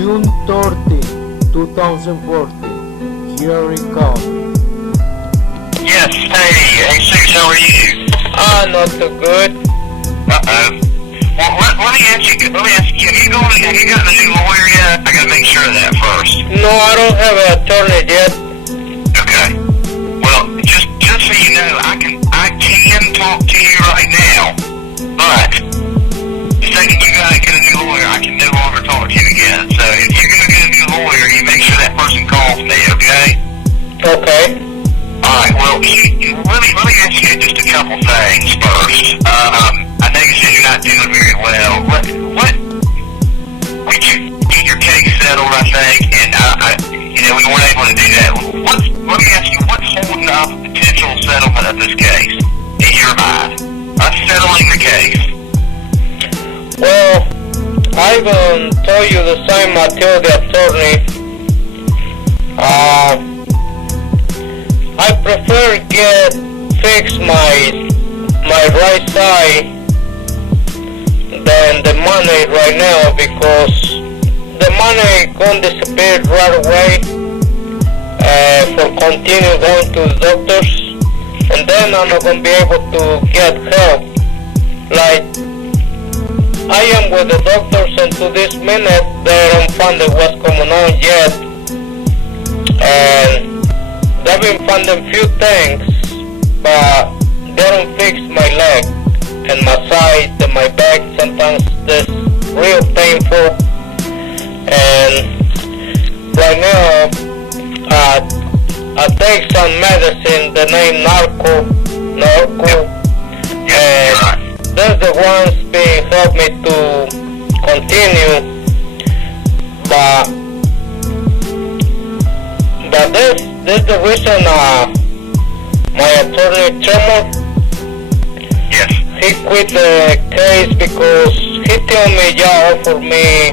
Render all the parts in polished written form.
June 30, 2014. Here it comes. Yes, hey, Six, how are you? Not too good. Well, let me ask you, have you gotten a new lawyer yet? I gotta make sure of that first. No, I don't have an attorney yet. Okay. Well, just so you know, I can talk to you right now, but the second you guys get a new lawyer, I can no longer talk to you again. So if you're gonna get a new lawyer, you make sure that person calls me, okay? Okay. Alright, well, let me ask you just a couple things first. I know you said you're not doing very well. Would you get your case settled, I think, and we weren't able to do that. Let me ask you, what's holding up potential settlement of this case, in your mind? Us settling the case. Well, I will tell you the same. I tell the attorney. I prefer fix my right side than the money right now, because the money gonna disappear right away for continue going to the doctors, and then I'm not gonna be able to get help. Like, I am with the doctors, and to this minute they don't find what's going on yet, and they've been finding few things, but they don't fix my leg and my side and my back. Sometimes it's real painful, and right now I take some medicine, the name narco, and that's the ones being help me to continue, but this the reason my attorney Trammell, Yes. he quit the case because he told me, offer me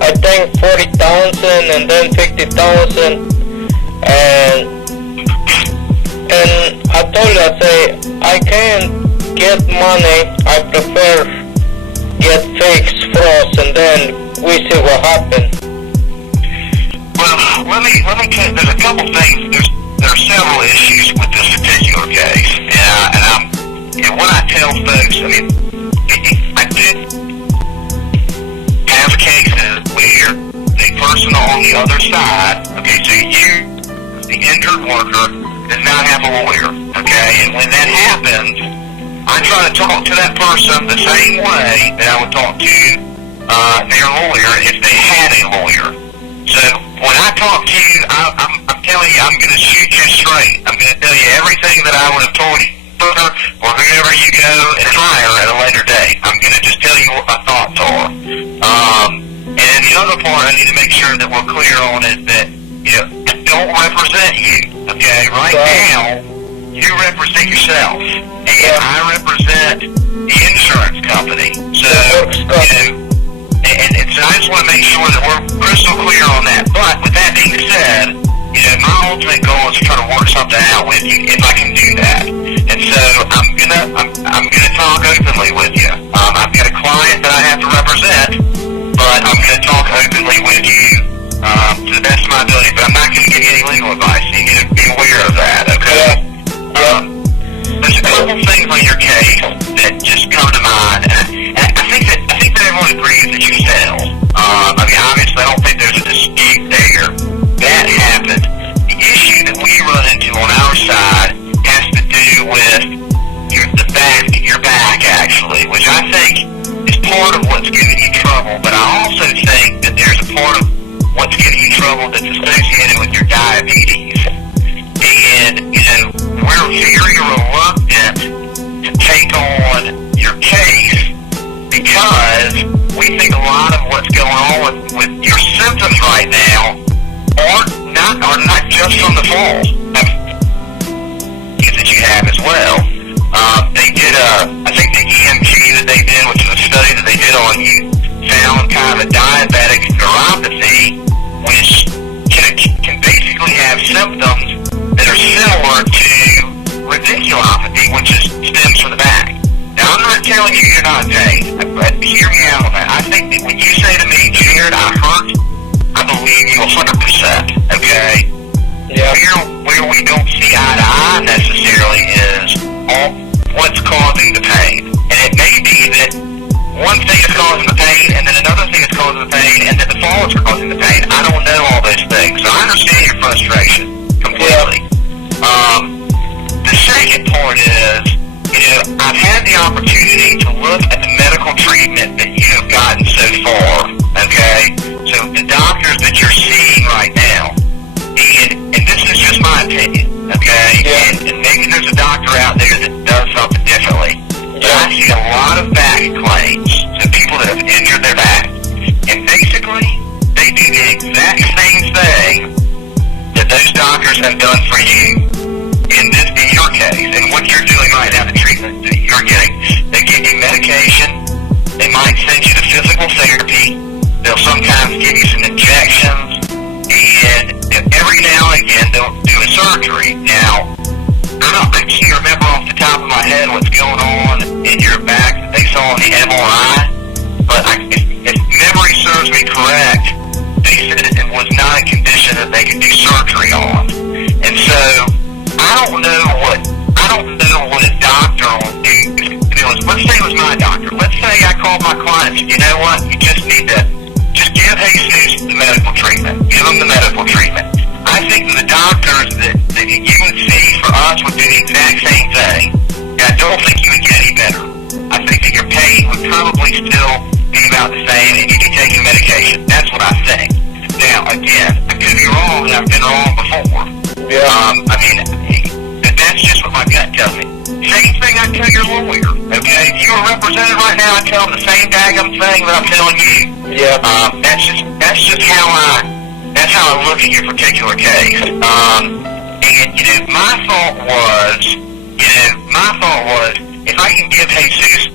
I think 40,000 and then 50,000, and I told you, I say I can't get money. I prefer get fixed first, and then we see what happens. Well, let me tell you, there's a couple things. There are several issues with this particular case, and when I tell folks, I mean, I did have cases where the person on the other side, okay, so you, the injured worker, does not have a lawyer, okay, and when that happens, I try to talk to that person the same way that I would talk to their lawyer if they had a lawyer. So when I talk to you, I'm telling you, I'm going to shoot you straight. I'm going to tell you everything that I would have told you or whoever you go and hire at a later date. I'm going to just tell you what my thoughts are. And the other part I need to make sure that we're clear on is that, I don't represent you. Okay, right now, you represent yourself, and I represent the insurance company. So, and so I just want to make sure that we're crystal clear on that. But with that being said, my ultimate goal is to try to work something out with you if I can do that. And so I'm gonna talk openly with you. I've got a client that I have to represent, but I'm gonna talk openly with you to the best of my ability. But I'm not gonna give you any legal advice. So you need to be aware of that, okay? There's a couple things on your case that just come to mind, and I think that everyone agrees that you settled. I mean, obviously, I don't think there's a dispute there. That happened. The issue that we run into on our side has to do with your back, actually, which I think is part of what's giving you trouble. But I also think that there's a part of what's giving you trouble that's associated with your diabetes. And, we're very reluctant to take on your case because we think a lot of what's going on with your symptoms right now are not just from the fall that you have as well. They did I think the EMG that they did, which is a study that they did on you, found kind of a diabetic neuropathy, which can basically have symptoms that are similar to radiculopathy, which stems from the back. Now, I'm not telling you you're not in pain, but hear me out on that. I think that when you say to me, Jared, I hurt, pain, and then another thing that's causing the pain, and then the falls are causing the pain. I don't know all those things, so I understand your frustration completely. The second part is, I've had the opportunity to look at the medical treatment that you have gotten so far, okay? So the doctors that you're seeing right now, and this is just my opinion, okay? Yeah. And maybe there's a doctor out there that does something differently. But I see a lot of back claims, so people that have injured their back. And basically, they do the exact same thing that those doctors have done for you in your case. And what you're doing right now, the treatment that you're getting, they give you medication, they might send you to physical therapy, they'll sometimes give you some injections, and every now and again they'll do a surgery. Now, I can't remember off the top of my head what's going on in your back that they saw in the MRI, but if memory serves me correct, they said it was not a condition that they could do surgery on. And so, I don't know what a doctor will do. Let's say it was my doctor. Let's say I called my client and said, you know what, you just need to give Jesus the medical treatment. Give him the medical treatment. I think the doctors that you would see for us would do the exact same thing. And I don't think you would get any better. I think that your pain would probably still be about the same and you'd be taking medication. That's what I think. Now, again, I could be wrong and I've been wrong before. Yeah. That's just what my gut tells me. Same thing I tell your lawyer, okay? If you were represented right now, I tell them the same daggum thing that I'm telling you. Yeah. That's just how I look at your particular case. And my thought was, if I can give Jesus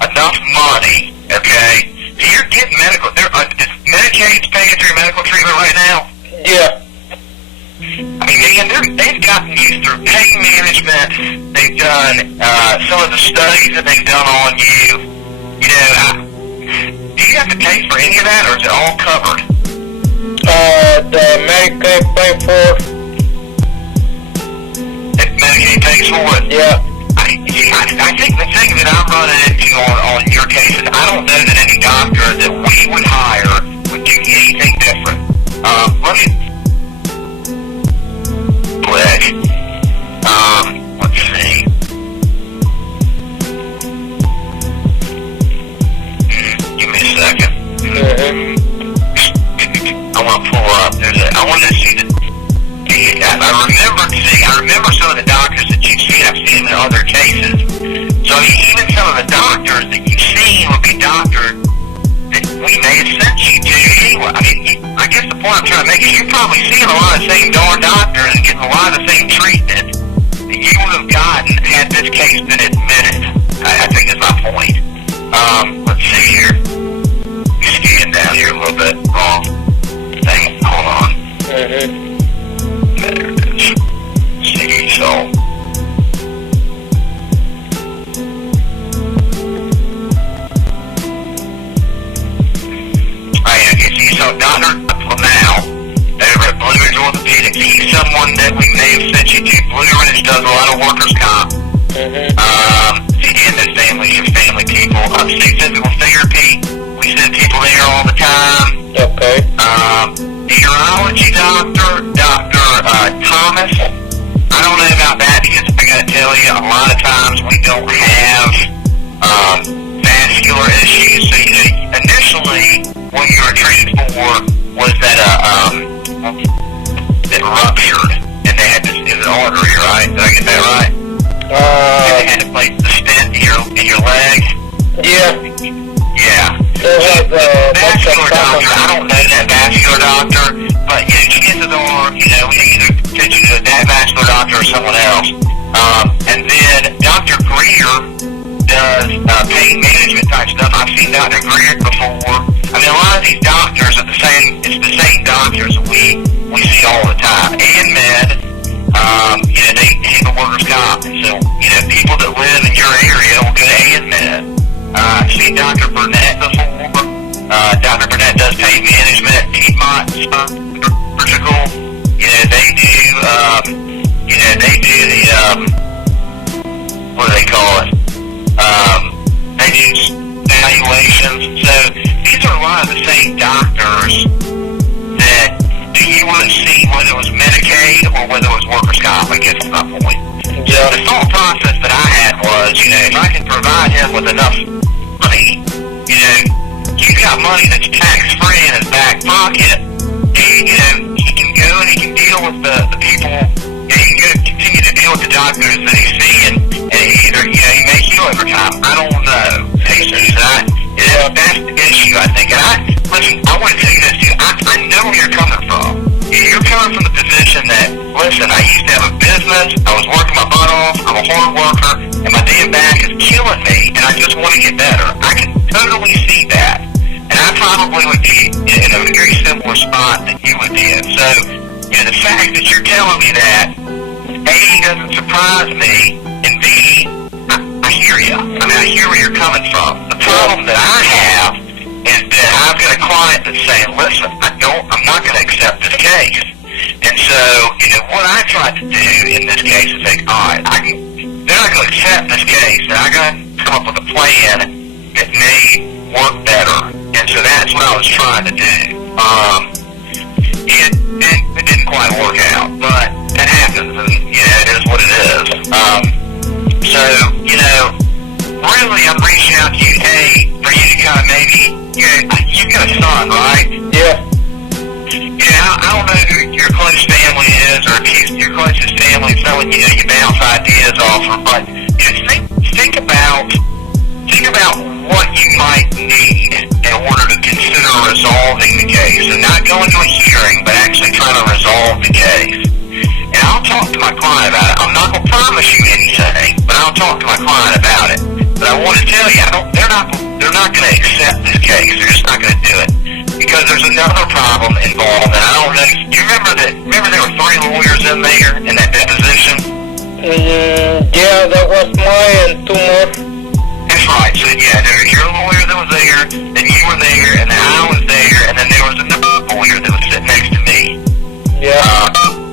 enough money, okay? So you're getting medical. Is Medicaid paying for your medical treatment right now? Yeah. I mean, they've gotten you through pain management. They've done some of the studies that they've done on you. Do you have to pay for any of that, or is it all covered? The Medicaid pay for. If Medicaid pays for it? Yeah. I think the thing that I'm running into on your case is I don't know that any doctor that we would hire would do anything different. Let me click. Let's see. Give me a second. I want to pull up. I want to see I remember some of the doctors that you've seen. I've seen them in other cases. So even some of the doctors that you've seen would be doctors that we may have sent you to anyway. I mean, I guess the point I'm trying to make is you're probably seeing a lot of the same darn doctors and getting a lot of the same treatment that you would have gotten had this case been admitted. I think is my point. Let's see here. Scan down here a little bit. Wrong thing. Hold on. There it is. See, so. So Dr. Trammell over at Blue Ridge Orthopedics, he's someone that we may have sent you to. Blue Ridge does a lot of workers' comp. And there's family people. Upstate physical therapy, we send people there all the time. Okay. The urology doctor, Dr. Thomas, I don't know about that because I gotta tell you, a lot of times we don't have vascular issues. So, initially, what you were treated for was that it ruptured, and they had this in an artery, right? Did I get that right? And they had to place the stent in your leg. Yeah. Yeah. Vascular doctor, I don't know that vascular doctor, but chances are, we either send you to that vascular doctor or someone else. And then Dr. Greer does pain management type stuff. I've seen Dr. Greer before. I mean, a lot of these doctors are it's the same doctors we see all the time. ANMed, they handle workers' comp. And so, people that live in your area will go to ANMed. I've seen Dr. Burnett before. Dr. Burnett does pain management. Piedmont Surgical, they do the, what do they call it? They do evaluations. So, him with enough money, you got money that's tax-free in his back pocket, and, he can go and he can deal with the people, and he can continue to deal with the doctors that he's seeing, and either, he may heal over time. I don't know. That's the issue, I think. And listen, I want to tell you this, too. I know where you're coming from. You're coming from the position that, listen, I used to have a business, I was working my butt off, I'm a hard worker, and my damn back is killing me, and I just want to get better. I can totally see that. And I probably would be in a very similar spot that you would be in. So, the fact that you're telling me that, A, doesn't surprise me, and B, I hear you. I hear where you're coming from. The problem that I have is that I've got a client that's saying, listen, I'm not going to accept this case. And so, what I tried to do in this case is say, all right, they're not going to accept this case, and I got to come up with a plan that may work better. And so that's what I was trying to do. It didn't quite work out, but that happens, and, it is what it is. So, really I'm reaching out to you, for you to kind of maybe, you've got a son, right? Yeah. I don't know who your closest family is, or if your closest family is someone, you bounce ideas off of, but, think about what you might need in order to consider resolving the case, and not going to a hearing, but actually trying to resolve the case. And I'll talk to my client about it. I'm not going to promise you anything, but I'll talk to my client about it. But I want to tell you, they're not going to accept this case. They're just not going to do it. Because there's another problem involved, and I don't know. Do you remember there were 3 lawyers in there in that deposition? Yeah, that was mine and 2 more. That's right. So there's your lawyer that was there, then you were there, and then I was there, and then there was another lawyer that was sitting next to me. Yeah.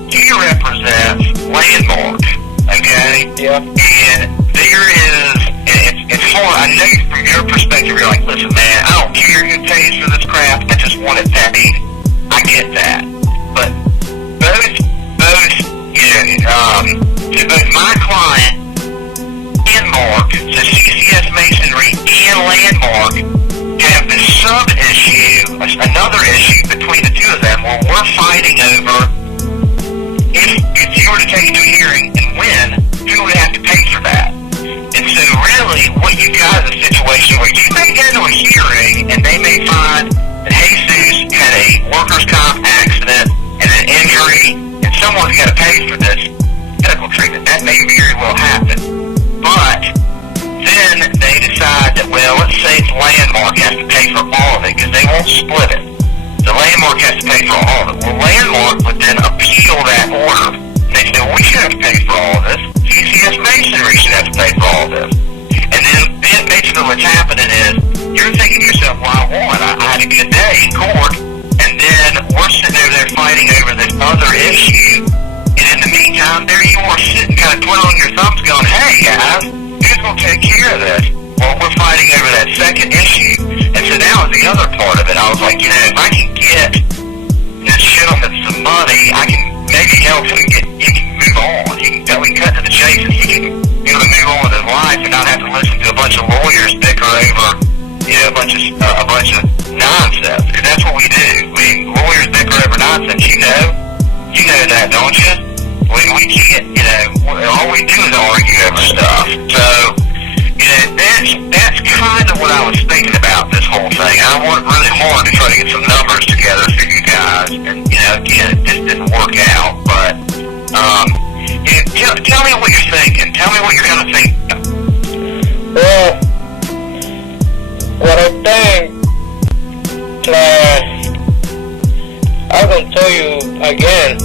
He represents Landmark, okay? Yeah. And there is, and it's hard. I know from your perspective, you're like, listen, man, I don't care who pays for this crap. I just want it paid. I get that. But both my client and Mark, so CCS Masonry and Landmark, have this sub-issue, another issue between the two of them, where we're fighting over if you were to take it to a hearing and win, who would have to pay for that? And so really, what you got is a situation where you may get into a hearing and they may find that Jesus had a workers' comp accident and an injury, and someone's got to pay for this medical treatment. That may very well happen. But then they decide that, well, let's say it's Landmark has to pay for all of it, because they won't split it. The Landmark has to pay for all of it. Well, Landmark would then appeal that order. They say, well, we should have to pay for all of this. CCS Masonry should have to pay for all of this. And then basically what's happening is, you're thinking to yourself, well, I won. I had a good day in court. And then we're sitting over there fighting over this other issue. And in the meantime, there you are sitting kind of twiddling your thumbs going, hey, guys, who's going to take care of this? Well, we're fighting over that second issue. And so that was the other part of it. I was like, if I can get this gentleman some money, I can maybe help him he can move on. We can cut to the chase, and he can be able to move on with his life and not have to listen to a bunch of lawyers bicker over, a bunch of nonsense. Because that's what we do. Lawyers bicker over nonsense. You know that, don't you? We can't, all we do is argue over stuff. So, that's kind of what I was thinking about this whole thing. I worked really hard to try to get some numbers together for you guys, and again, it just didn't work out. But tell me what you're thinking. Tell me what you're gonna think. Well, what I think, I'm gonna tell you again.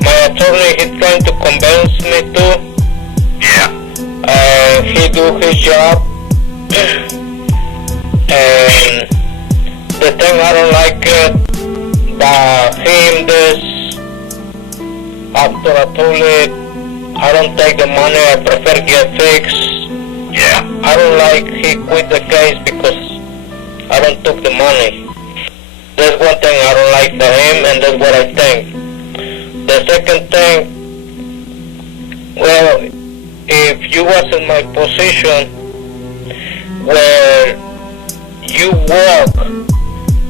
My attorney is trying to convince me to. Yeah. He do his job, and the thing I don't like it, by him this, after I told it, I don't take the money, I prefer get fixed. Yeah. I don't like he quit the case because I don't took the money. That's one thing I don't like for him, and that's what I think. The second thing, well, if you was in my position, where you walk,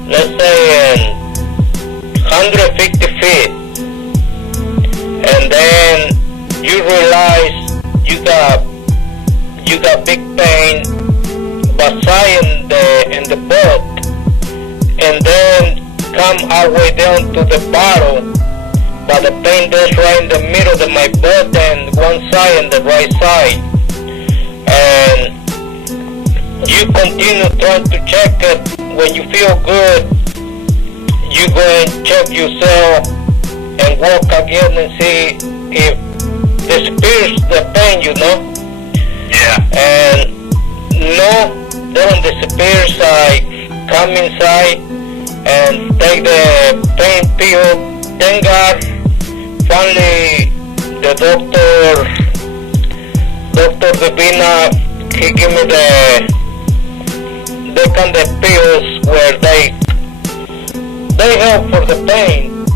let's say in 150 feet, and then you realize you got big pain in the butt, and then come all the way down to the bottom, but the pain is right in the middle of my butt and one side and the right side, and you continue trying to check it. When you feel good, you go and check yourself and walk again and see if disappears the pain, Yeah. and no, doesn't disappear. So I come inside and take the pain pill. Thank God, finally the Dr. Divina, he gave me the kind of pills where they help for the pain,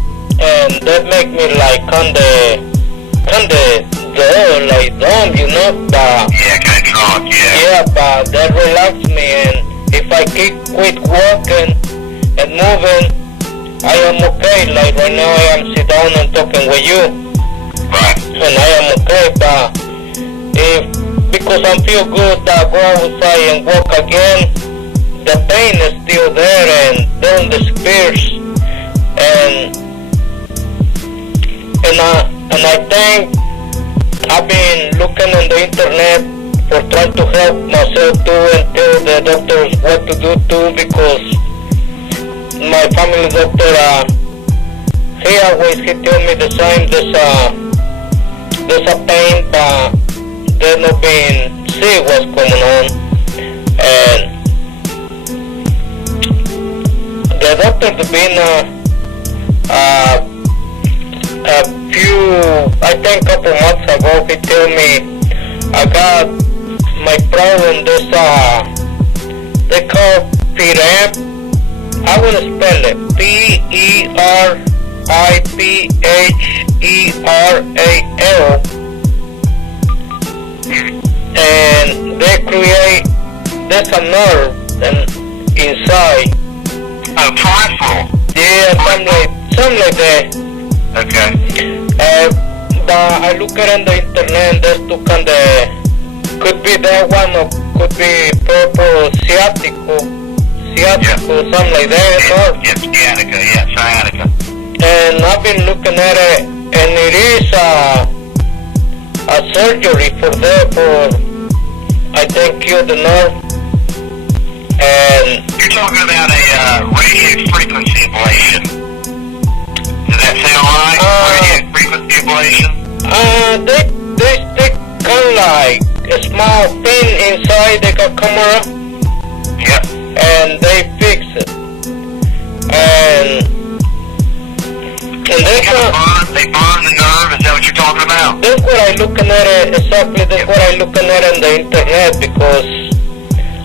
and they make me like kind of dull, like dumb, but Yeah, kind of drunk, yeah. yeah, but that relax me, and if I quit walking and moving, I am okay. Like right now I am sit down and talking with you, Right. and I am okay, but because I feel good, I go outside and walk again, the pain is still there and then disappears, and I think I've been looking on the internet for trying to help myself too and tell the doctors what to do too, because my family doctor, he tell me the same, there's a pain, but they're not being see what's going on, and the doctor I think a couple months ago, he told me I got my problem, this they call quieren. I will spell it PERIPHERAL, and they create, there's a nerve inside. Oh, prideful. Yeah, something like that. Okay. But I look around the internet, there's two kind of, could be that one or could be purple sciatico, something like that. Yeah, sciatica. And I've been looking at it, and it is a surgery for that, for I think cure the nerve. And You're talking about a radio frequency ablation. Does that sound right? Radio frequency ablation? They stick kind of like a small pin inside the camera. Yep. And they fix it. And they burn the nerve. Is that what you're talking about? that's what I looking at it, exactly, that's what I looking at on the internet, because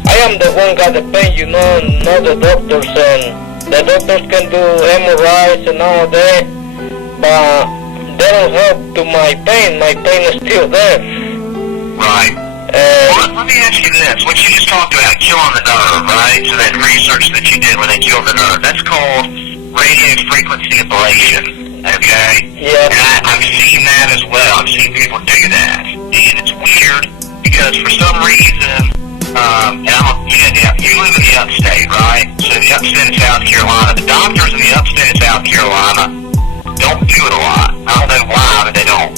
I am the one got the pain, not the doctors, and the doctors can do MRIs and all that, but they don't help to my pain is still there. Right. Well, let me ask you this. What you just talked about, killing the nerve, right? So that research that you did where they killed the nerve, that's called radio frequency ablation, okay? Yeah. And I've seen that as well. I've seen people do that. And it's weird because for some reason, you live in the upstate, right? So the upstate of South Carolina, the doctors in the upstate of South Carolina don't do it a lot. I don't know why, but they don't.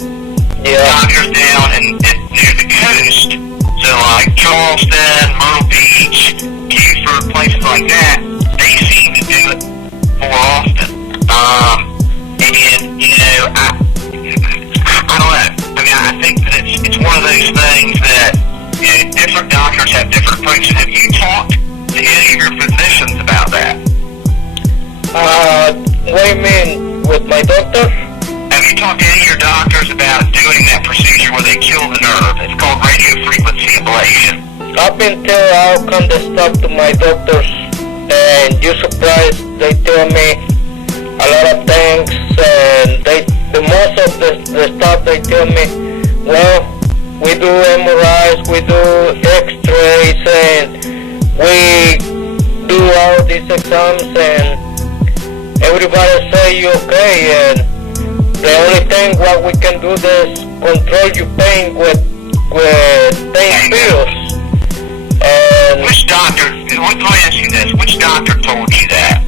Yeah. Doctors down and near the coast, so like Charleston, Myrtle Beach, Beaufort, places like that, they seem to do it more often. I don't know. I mean, I think that it's one of those things that different doctors have different approaches. Have you talked to any of your physicians about that? What do you mean, with my doctor? Have you talked to any of your doctors about doing that procedure where they kill the nerve? It's called radio frequency ablation. I've been telling all kind of stuff to my doctors, and you're surprised, they tell me a lot of things, and the most of the stuff they tell me, well, we do MRIs, we do X-rays, and we do all these exams and everybody say you okay, and the only thing what we can do is control your pain with pain pills. And which doctor, let me ask you this, which doctor told you that?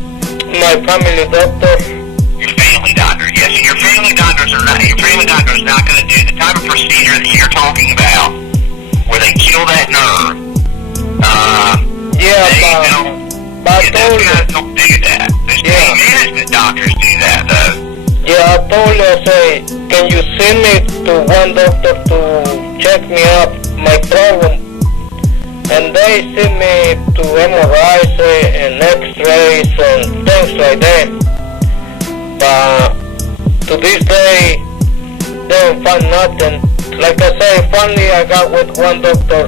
my family doctor. Your family doctor, yes. Your family doctor is not going to do the type of procedure that you're talking about, where they kill that nerve. But I told you. Don't do that. There's pain management doctors do that, though. Yeah, I told you, I say, can you send me to one doctor to check me up my problem? And they send me to MRIs and X-rays and things like that. But to this day, they don't find nothing. Like I say, finally I got with one doctor,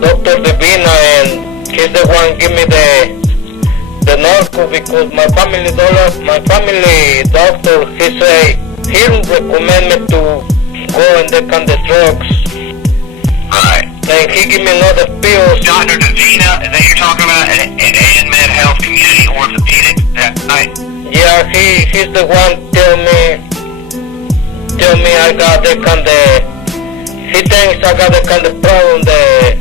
Dr. Divina, and he's the one give me the narco, because my family doctor, he say he don't recommend me to go and take on the drugs. Right. And he give me another pills. Dr. Divina, is that you're talking about an ANMed Health Community Orthopedic? Right. Yeah, he's the one tell me I got the kind of, he thinks I got the kind of problem, the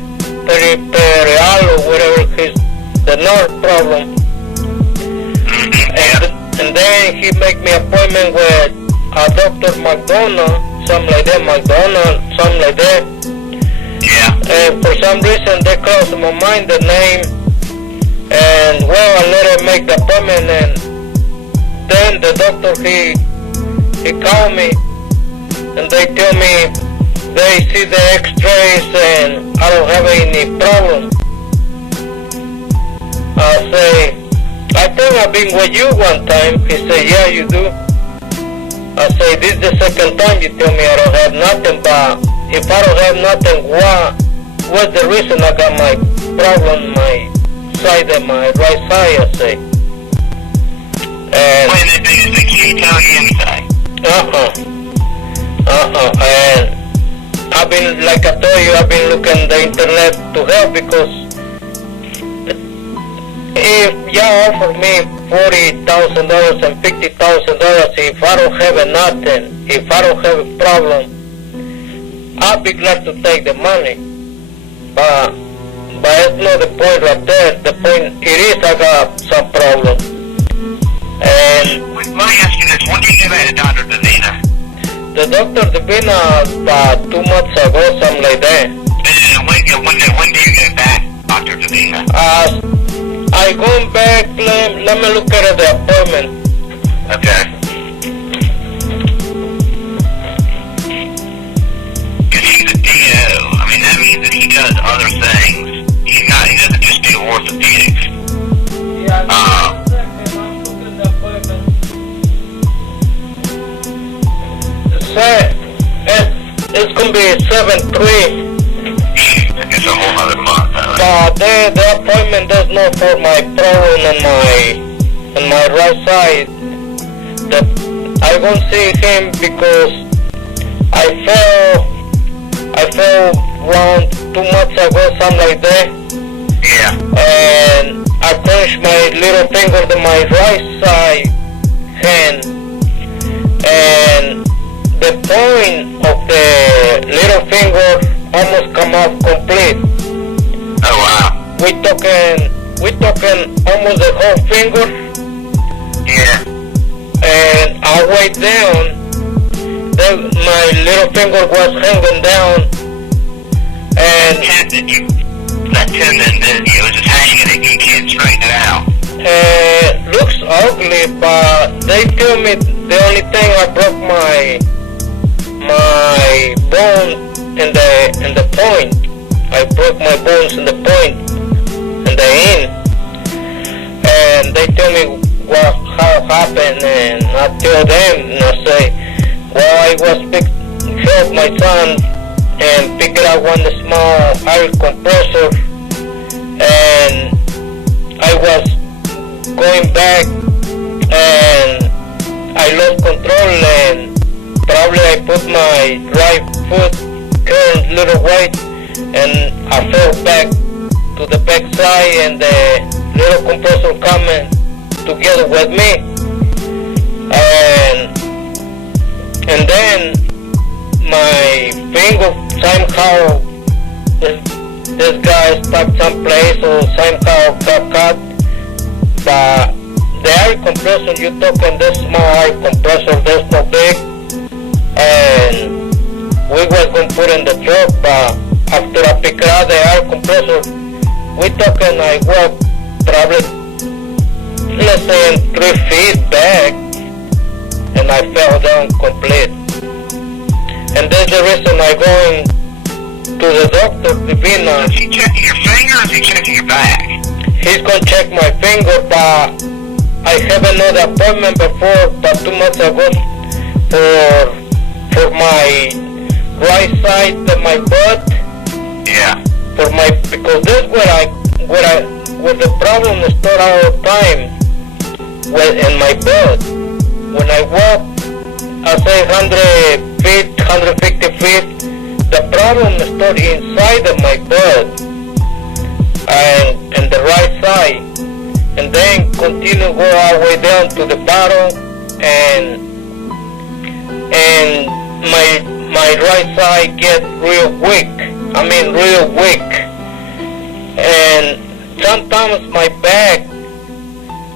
perial or whatever his, the nerve problem. And then he make me appointment with a Dr. McDonald, something like that. Yeah. And for some reason they crossed my mind the name, and well, I let him make the appointment, and then the doctor he called me, and they tell me they see the X-rays and I don't have any problem. I say, I think I've been with you one time. He said, yeah, you do. I say, this is the second time you tell me I don't have nothing, but if I don't have nothing, what's the reason I got my problem, my side of my right side, I say. And when they can't tell you anything. And I've been, like I told you, I've been looking the internet to help, because if y'all offer me $40,000 and $50,000, if I don't have nothing, if I don't have a problem, I'll be glad to take the money. But it's not the point right there. The point it is I got some problem. And let me ask you this, when did you get to Dr. Divina? the Dr. Divina about 2 months ago, something like that. When do you get back, Dr. Divina? I go back, let me look at the appointment. Okay. Because he's a DO. I mean, that means that he does other things. He doesn't just do orthopedics. Yeah, I'm looking at the appointment. It's going to be 7/3. It's a whole other month. But the appointment does not for my problem on my right side. I won't see him because I fell around 2 months ago, something like that. Yeah. And I crunched my little finger to my right side hand, and the point of the little finger almost come off complete. Oh wow. We talking almost the whole finger. Yeah. And I weighed down. Then my little finger was hanging down. And that tendon, it was just hanging. You can't straighten it out. looks ugly, but they tell me the only thing I broke my bone in the point. I broke my bones in the point, in the end. And they tell me how it happened, and I tell them, and I say, well, I was help my son and pick it up one small air compressor, and I was going back, and I lost control, and probably I put my right foot turned a little right, and I fell back to the back side, and the little compressor coming together with me, and then my finger somehow this guy stuck someplace or somehow got cut. But the air compressor you talking, this small air compressor, this no big, and we was going to put in the truck, but after I pick out the air compressor, we talking I walked probably, let's say, 3 feet back, and I fell down complete. And that's the reason I going to the doctor to be now. Is he checking your finger or is he checking your back? He's gonna check my finger, but I haven't had an appointment before, but 2 months ago for my right side of my butt. Yeah. Because this where the problem start all the time in my butt. When I walk, I say 100 feet, 150 feet, the problem start inside of my butt and the right side, and then continue go all the way down to the bottom, and my right side get real weak. I mean real weak, and sometimes my back,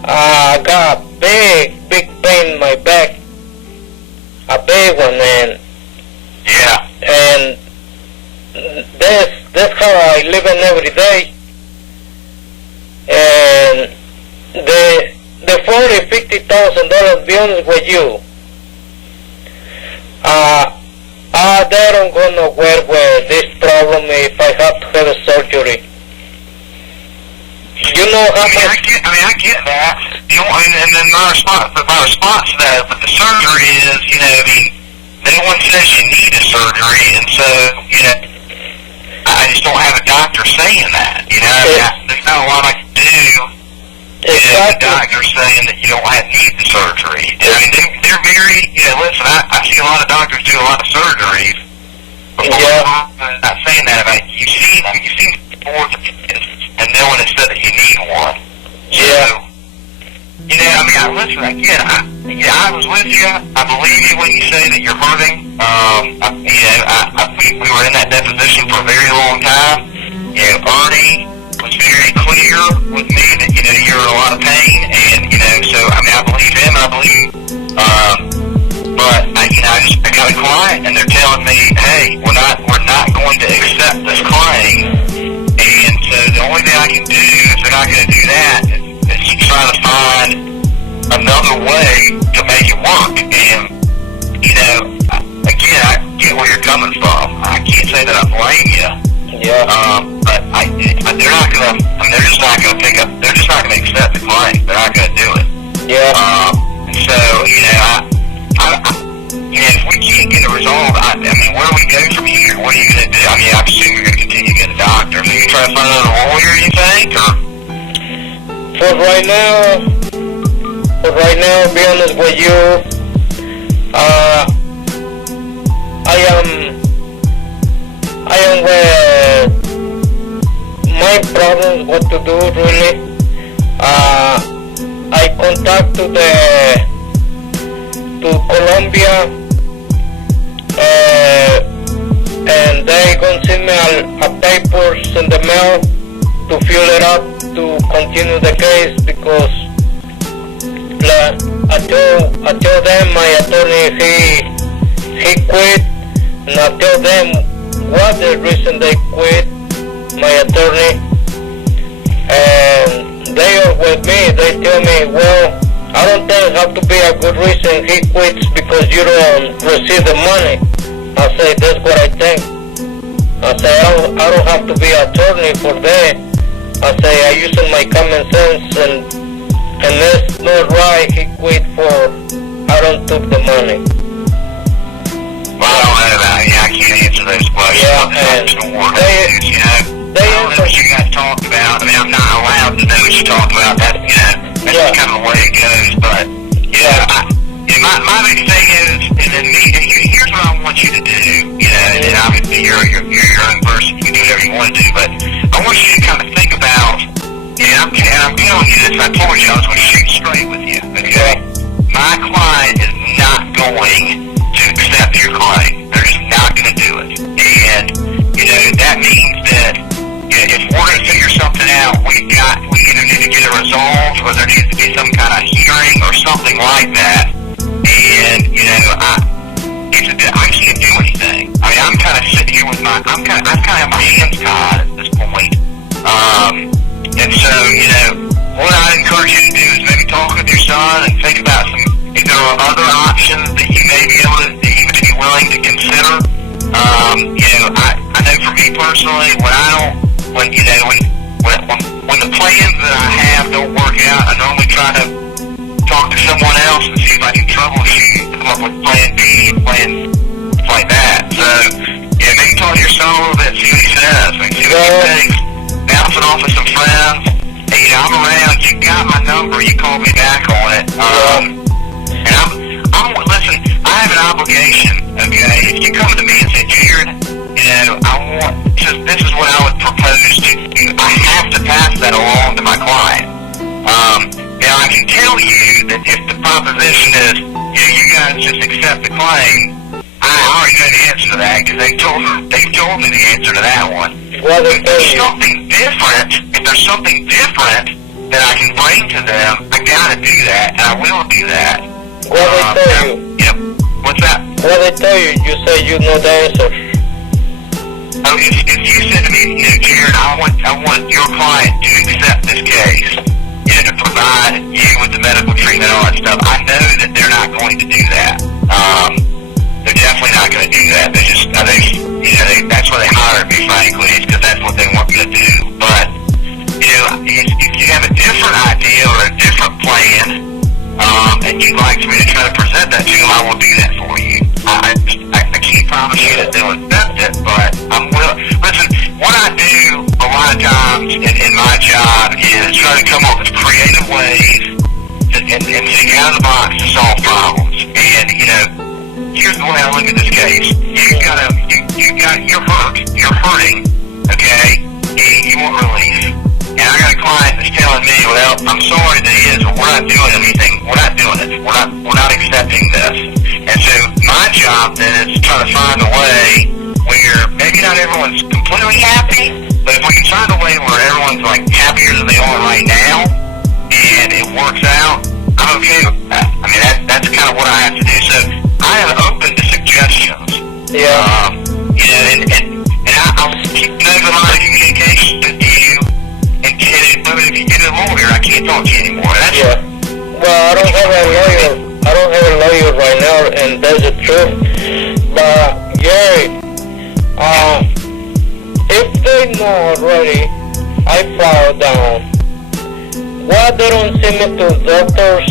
I got big pain in my back, a big one, and yeah, and that's how I live in every day. And the $40,000-$50,000, be honest with you, they don't go nowhere with this problem if I have to have a surgery. You know how much? I get that. You know, and then my response to that with the surgery is, you know, I mean, no one says you need a surgery, and so, you know, I just don't have a doctor saying that. You know, there's not a lot I can do. Exactly. The doctor saying that you don't need the surgery. And, I mean, they're very, you know, listen, I see a lot of doctors do a lot of surgeries. Yeah. I'm not saying that about you. You've seen orthopedists, and no one has said that you need one. Yeah. So, you know, I mean, listen, again, I was with you. I believe you when you say that you're hurting. We were in that deposition for a very long time. You know, Ernie was very clear with me that, you know, you're in a lot of pain, and, you know, so, I mean, I believe him, I believe, but, I got a client, and they're telling me, hey, we're not going to accept this claim, and so the only thing I can do, if they're not going to do that, is to try to find another way to make it work. And, you know, again, I get where you're coming from. I can't say that I blame you. Yeah. But they're not gonna. I mean, they're just not gonna pick up. They're just not gonna accept the claim. They're not gonna do it. Yeah. So, you know, if we can't get it resolved, I mean, where do we go from here? What are you gonna do? I mean, I assume you're gonna continue to get a doctor. So you try to find another lawyer, you think, or? For right now, be honest with you, I am with my problems, what to do really. I contact to Colombia, and they gonna send me a papers in the mail to fill it up to continue the case, because I tell them my attorney he quit, and I tell them what the reason they quit, my attorney, and they are with me. They tell me, well, I don't think it have to be a good reason he quits because you don't receive the money. I say, that's what I think. I say, I don't have to be an attorney for that. I say, I using my common sense, and that's not right. He quit for, I don't took the money. Well, I don't know that. I can't answer those questions. Yeah, and I don't know what you guys talked about. I mean, I'm not allowed to know what you talked about. That's kind of the way it goes. But, my big thing is, and here's what I want you to do. You know, and obviously you're your own person. You can do whatever you want to do. But I want you to kind of think I'm telling you this, I told you I was going to shoot straight with you, okay? My client is not going to accept your claim. They're just not going to do it. And, that means that if we're going to figure something out, we either need to get it resolved, or there needs to be some kind of hearing or something like that. And, I can't do anything. I mean, I'm kind of sitting here with I kind of have my hands tied at this point. And so, what I encourage you to do is maybe talk with your son and think about if there are other options that you may be willing to consider. I know for me personally, when the plans that I have don't work out, I normally try to talk to someone else and see if I can troubleshoot, come up with plan B, plan like that. So, maybe talk to your son a little bit, see what he says, see what he thinks, bounce it off with some friends. Hey, I'm around, you got my number, you call me back on it. And listen, I have an obligation, okay? If you come to me and say, Jared, this is what I would propose to you, I have to pass that along to my client. Now, I can tell you that if the proposition is, you guys just accept the claim, I already know the answer to that, because they've told me the answer to that one. Well, if there's something different that I can bring to them, I gotta do that, and I will do that. What they tell you? Yep. What's that? What they tell you? You say you know the answer. Oh, if you said to me, Jared, I want your client to accept this case, to provide you with the medical treatment and all that stuff, I know that they're not going to do that. They're definitely not going to do that. That's why they hired me, frankly, is because that's what they want me to do. But, if you have a different idea or a different plan, and you'd like me to try to present that to them, I will do that for you. I can't promise you that they'll accept it, but I'm willing. Listen, what I do a lot of times in my job is try to come up with creative ways and think out of the box to solve problems. And, here's the way I look at this case. You're hurting, okay? You want relief. And I got a client that's telling me, well, I'm sorry that he is, but we're not doing anything. We're not doing it. We're not accepting this. And so my job then is to try to find a way where maybe not everyone's completely happy, but if we can find a way where everyone's like happier than they are right now, and it works out, I'm okay with that. I mean, that's kind of what I have to do. So I am open to suggestions. Yeah. And I'll keep an open line of communication with you. And if you get a lawyer, I can't talk to you anymore. Yeah. Well, I don't have a lawyer right now, and that's the truth. But Gary, if they know already, I file down. Why they don't send me to doctors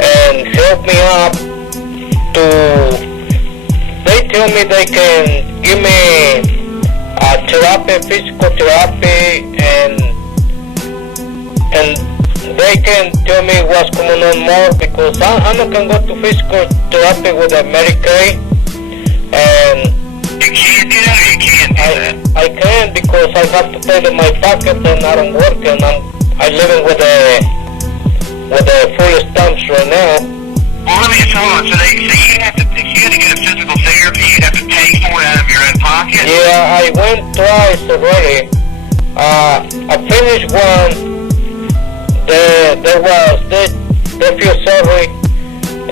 and help me up to? They tell me they can give me therapy, physical therapy, and they can tell me what's going on more, because I'm not going to go to physical therapy with a Medicaid, and you can't do that. You can't do that. I can, because I have to pay to my pocket, and I don't work, and I'm living with a full stamps right now. Well, let me just hold on. So you have to get a physical therapy. You have to pay for it out of your own pocket. Yeah, I went twice already. I finished one. They feel sorry,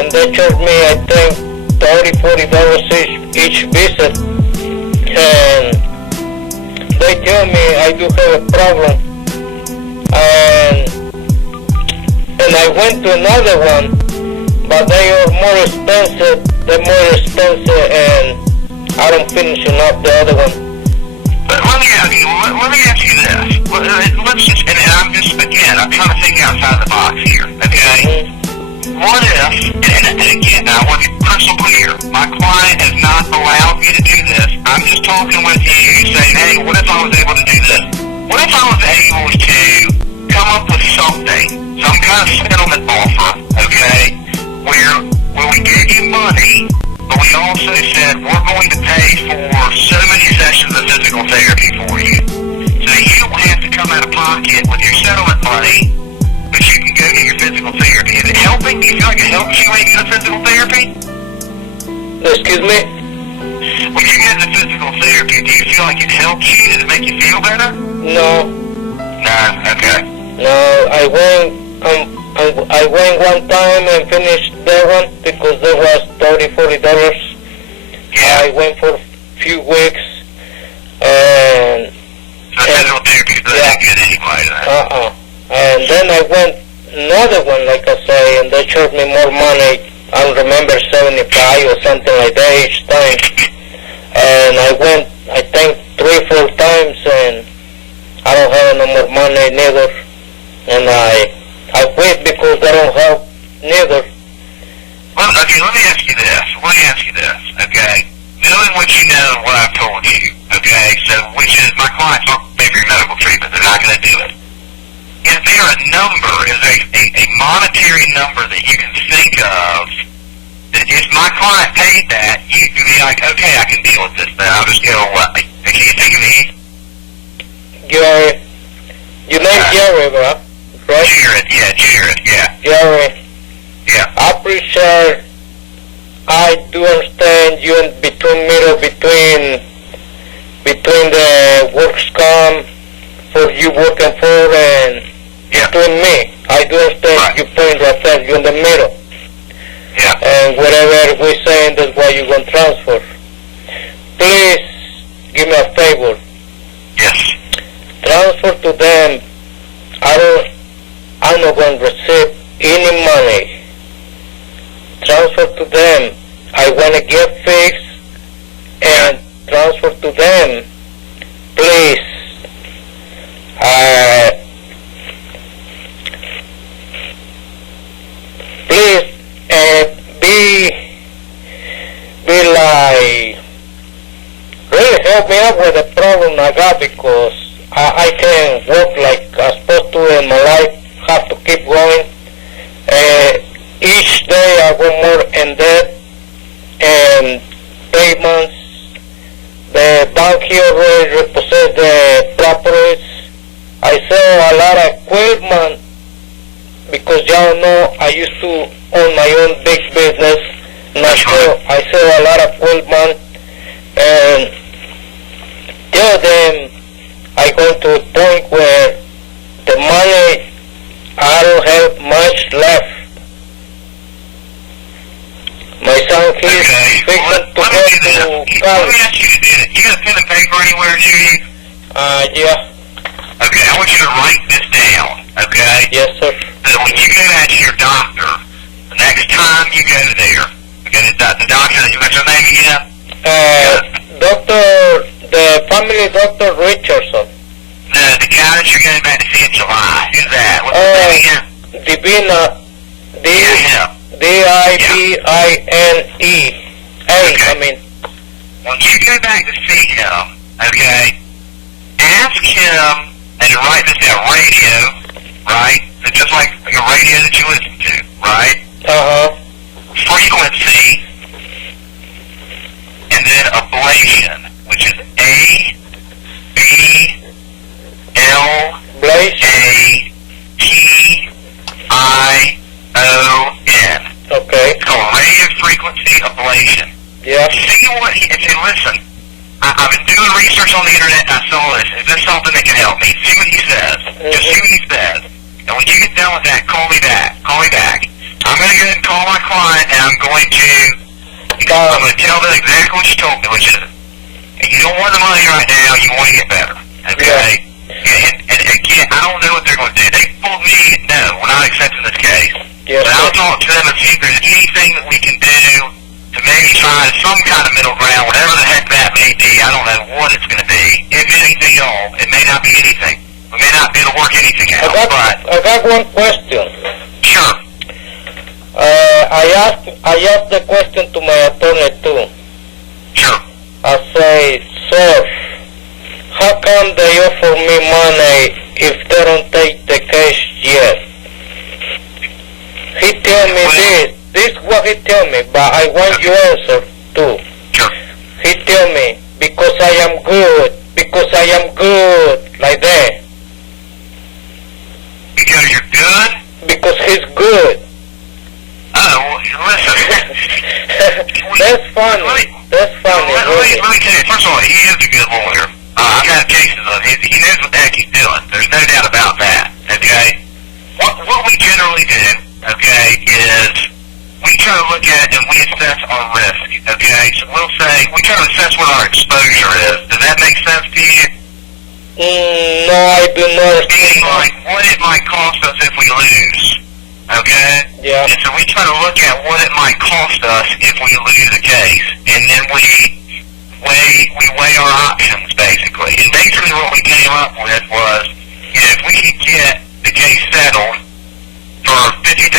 and they charged me, I think, $30-40 each visit. And they tell me I do have a problem. And I went to another one, but they are more expensive. They're more expensive, and I don't finish enough the other one. But let me ask you this. Let's just, and I'm trying to think outside the box here, okay? What if, and again, I want to be crystal clear, my client has not allowed me to do this. I'm just talking with you, saying, hey, what if I was able to do this? What if I was able to come up with something, some kind of settlement offer, okay, where we gave you money, but we also said we're going to pay for so many sessions of physical therapy for you. So you don't have to come out of pocket helping? Do you feel like it helps you when you go to physical therapy? Excuse me? When you get into physical therapy, do you feel like it helps you? Does it make you feel better? No. No, okay. No, I went one time and finished that one because there was $40. Yeah. I went for a few weeks and So physical therapy is really yeah. good anyway, then. And then I went another one, like I say, and they charged me more money. I don't remember 75 or something like that each time. And I went, I think 3-4 times, and I don't have no more money neither. And I quit because I don't have neither. Well, okay, let me ask you this. Okay? Knowing what you know and what I've told you, okay, so which is my clients don't pay for your medical treatment. They're not going to do it. Is there a number, is there a monetary number that you can think of that if my client paid that, you can be like, okay, I can deal with this then. I'll just get away. Can you think of any? Gary. You name Gary, bro? Right? Jared, yeah. Gary. Yeah. I appreciate, I do understand you in between the works comp for you working for and between me. I do understand right. you paying yourself, you in the middle. Yeah. And whatever we're saying, that's why you're going to transfer. Please give me a favor. Yes. Transfer to them. I'm not going to receive any money. Transfer to them. I want to get fixed and transfer to them. Please. Please be like, really help me out with the problem I got because I can't work like I'm supposed to in my life. Have to keep going. Each day I go more in debt and payments. The bank here already repossessed the properties. I sell a lot of equipment because y'all know I used to own my own big business. And I sell a lot of equipment and tell them I go to a point where the money, I don't have much left. My son, he's fixing to go to college. Let me ask you to do this. You got a pen and paper anywhere near you? Yeah. Okay, I want you to write this down, okay? Yes, sir. So when you go down to your doctor, the next time you go there, okay, the doctor, you mentioned her name again? The family doctor Richardson. No, the guy that you're going back to see in July. Who's that? What's his name again? Divina. Divine. Okay. When you go back to see him, okay, ask him, and write this down, radio, right? So just like a radio that you listen to, right? Frequency, and then ablation, which is A-B-L-A-T-I-O-N. Okay. It's called radio frequency ablation. Yeah. See what he, and say, listen, I've been doing research on the internet and I saw this. Is this something that can help me? See what he says. Just see what he says. And when you get done with that, call me back. I'm going to go ahead and call my client and I'm going to tell them exactly what you told me, which is, you don't want the money right now, you want to get better. Okay? Yeah. And again, I don't know what they're going to do. They told me, no, we're not accepting this case. Yes, but I'll talk to them and see if there's anything that we can do to maybe find some kind of middle ground, whatever the heck that may be. I don't know what it's going to be. If anything at all, it may not be anything. We may not be able to work anything out. I got one question. Sure. I asked the question to my attorney too. Sure. I say, sir, how come they offer me money if they don't take the case yet? He tell me this is what he tell me, but I want your answer too. Sure. He tell me, because I am good, like that. Because you're good? Because he's good. what we generally do, okay, is we try to look at it and we assess our risk, okay? So we'll say, we try to assess what our exposure is. Does that make sense to you? No, I do not. Meaning, like, what it might cost us if we lose, okay? Yeah. And so we try to look at what it might cost us if we lose a case, and then we weigh our options, basically. And basically what we came up with was, you know, if we could get the case settled for $50,000,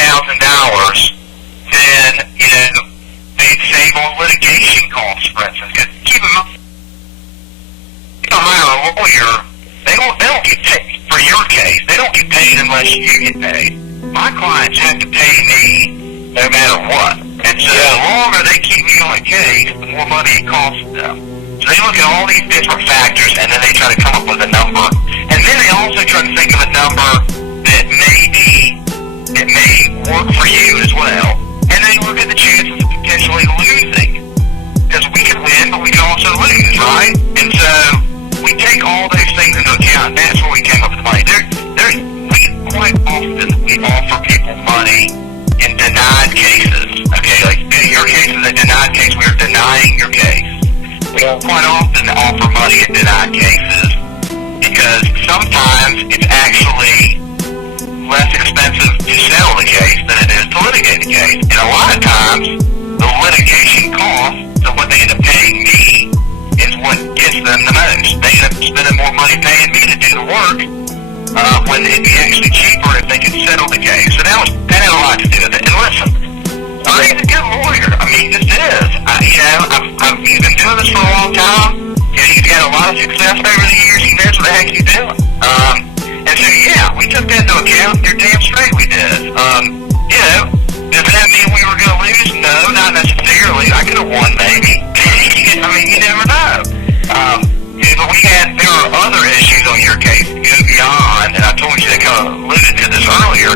then, you know, they'd save on litigation costs, for instance. Because keep in mind, you don't hire a lawyer, they don't get paid for your case. They don't get paid unless you get paid. My clients have to pay me no matter what. And so the longer they keep me on a case, the more money it costs them. So they look at all these different factors, and then they try to come up with a number. And then they also try to think of a number that may work for you as well. And they look at the chances of potentially losing. Because we can win, but we can also lose, right? And so we take all those things into account, and that's where we came up with the money. Quite often we offer people money in denied cases. Okay, like in your case is a denied case, we are denying your case. We quite often offer money in denied cases because sometimes it's actually less expensive to settle the case than it is to litigate the case. And a lot of times, the litigation costs of what they end up paying me is what gets them the most. They end up spending more money paying me to do the work when it'd be actually cheaper if they could settle the case. So that had a lot to do with it. And listen, Ernie's a good lawyer. I mean, he just is. He's been doing this for a long time. You know, he's had a lot of success over the years. He knows what the heck he's doing. And so, yeah, we took that into account. You're damn straight we did. You know, does that mean we were going to lose? No, not necessarily. I could have won, maybe. I mean, you never know. But there are other issues on your case that go beyond, and I told you that kind of alluded to this earlier.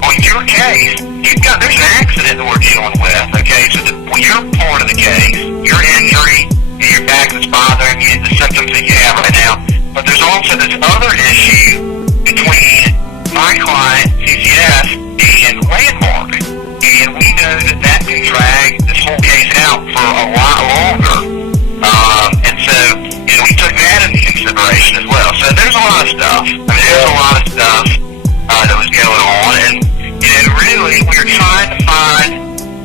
On your case, there's an accident that we're dealing with, okay? So your part of the case, your injury, your back that's bothering you, the symptoms that you have right now, but there's also this other issue between my client, CCS, and Landmark. And we know that can drag this whole case out for a lot longer. And so, you know, we took that into consideration as well. So there's a lot of stuff. I mean, there's a lot of stuff that was going on. And, you know, really, we were trying to find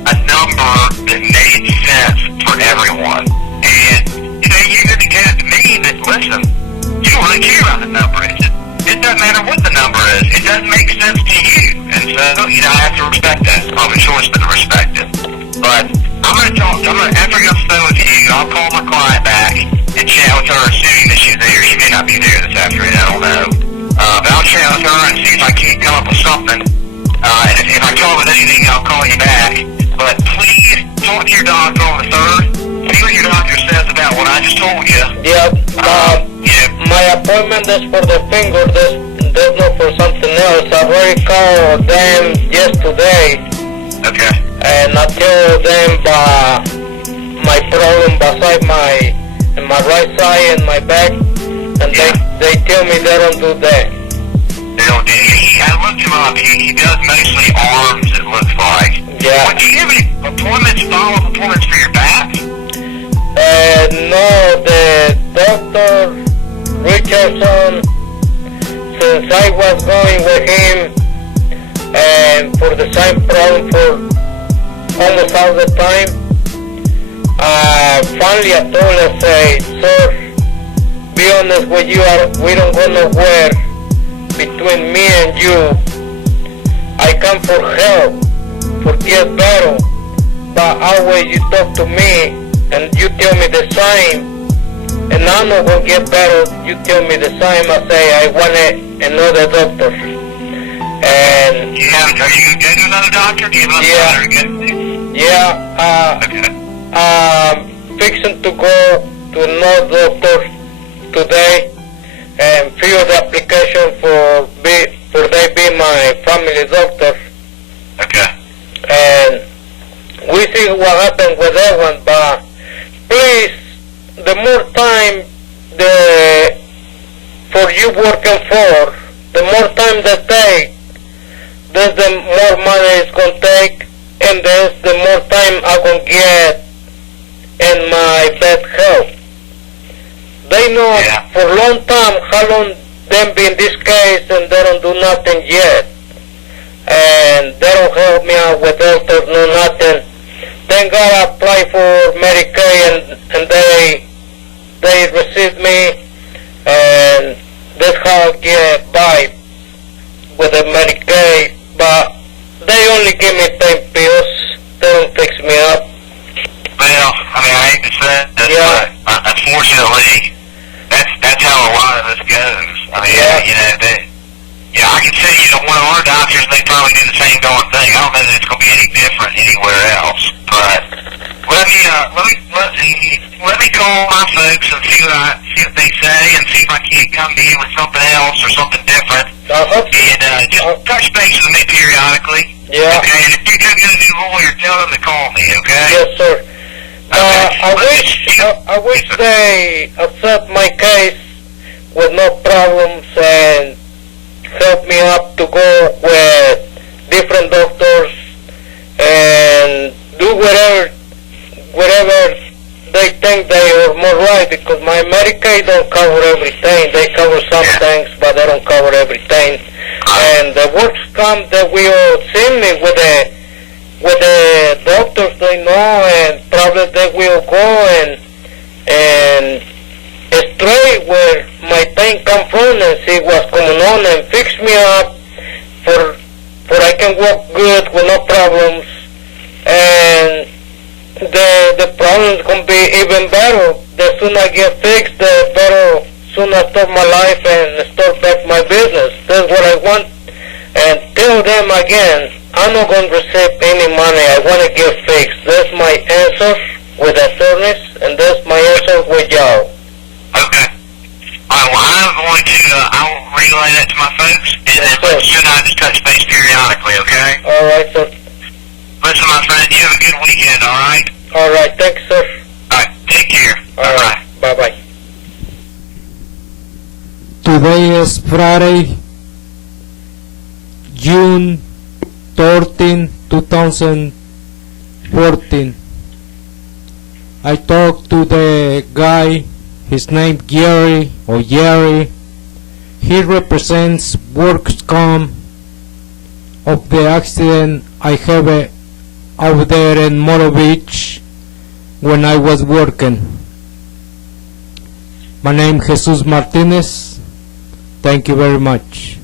a number that made sense for everyone. And, you know, you indicated to me that, listen, you don't really care about the number. It doesn't matter what the number is. It doesn't make sense to you. And so, you know, I have to respect that. It's probably choice, but to respect it. But after I get done with you, I'll call my client back and chat with her, assuming that she's there. She may not be there this afternoon, I don't know. But I'll chat with her and see if I can't come up with something. And if I come up with anything, I'll call you back. But please talk to your doctor on the 3rd. See what your doctor says about what I just told you. My appointment is for the finger. There's not for something else. I already called them yesterday. Okay. And I told them my problem beside my right side and my back, and they tell me they don't do that. They don't do. I looked him up. He does mostly arms, it looks like. Yeah. Do you have any follow-up appointments for your back? No, the Dr. Richardson, since I was going with him and for the same problem for almost all the time, finally I told him, say, sir, be honest with you, we don't go nowhere between me and you. I come for help, for get better, but always you talk to me and you tell me the same, and I'm not going to get better, you tell me the same. I say, I want another doctor. And are you going to go to another doctor? Do you have another doctor? Fixing to go to another doctor today and fill the application for they be my family doctor. Okay. And we see what happens with that one, but please, the more time for you working for, the more time they take, this the more money it's gonna take, and this the more time I'm gonna get in my bad health. They know for a long time how long them be in this case, and they don't do nothing yet. And they don't help me out with doctors, no nothing. Then God I apply for Medicaid, and they receive me, and that's how I get by with the Medicaid. But they only give me pain pills. They don't fix me up. Well, I mean, I hate to say it, but unfortunately, that's how a lot of this goes. I mean, I can tell you that one of our doctors, they probably do the same darn thing. I don't know that it's going to be any different anywhere else, but let me call my folks and see what they say, and see if I can't come to you with something else or something different. And just touch base with me periodically. Yeah. Okay. And if you do get a new lawyer, tell them to call me. Okay. Yes, sir. Okay. I wish they accept my case with no problems and help me up to go with different doctors and do whatever they think they are more right, because my Medicaid don't cover everything. They cover some things, but they don't cover everything. And the works come that will send me with the doctors they know, and probably they will go and straight where my pain come from and see what's going on and fix me up for I can walk good with no problems, and the problem's gonna be even better. The sooner I get fixed, the better. Soon I start my life and start back my business. That's what I want. And tell them again, I'm not going to receive any money. I want to get fixed. That's my answer with attorneys, and that's my answer with y'all. Okay. All right, well, I'm going to, I'll relay that to my folks, and let you and I just touch base periodically, okay? All right, sir. Listen, my friend, you have a good weekend, all right? All right, thanks, sir. All right, take care. All right, bye-bye. Today is Friday, June 13, 2014. I talked to the guy, his name Gary or Jerry. He represents works comp of the accident I have out there in Moro Beach when I was working. My name is Jesus Martinez. Thank you very much.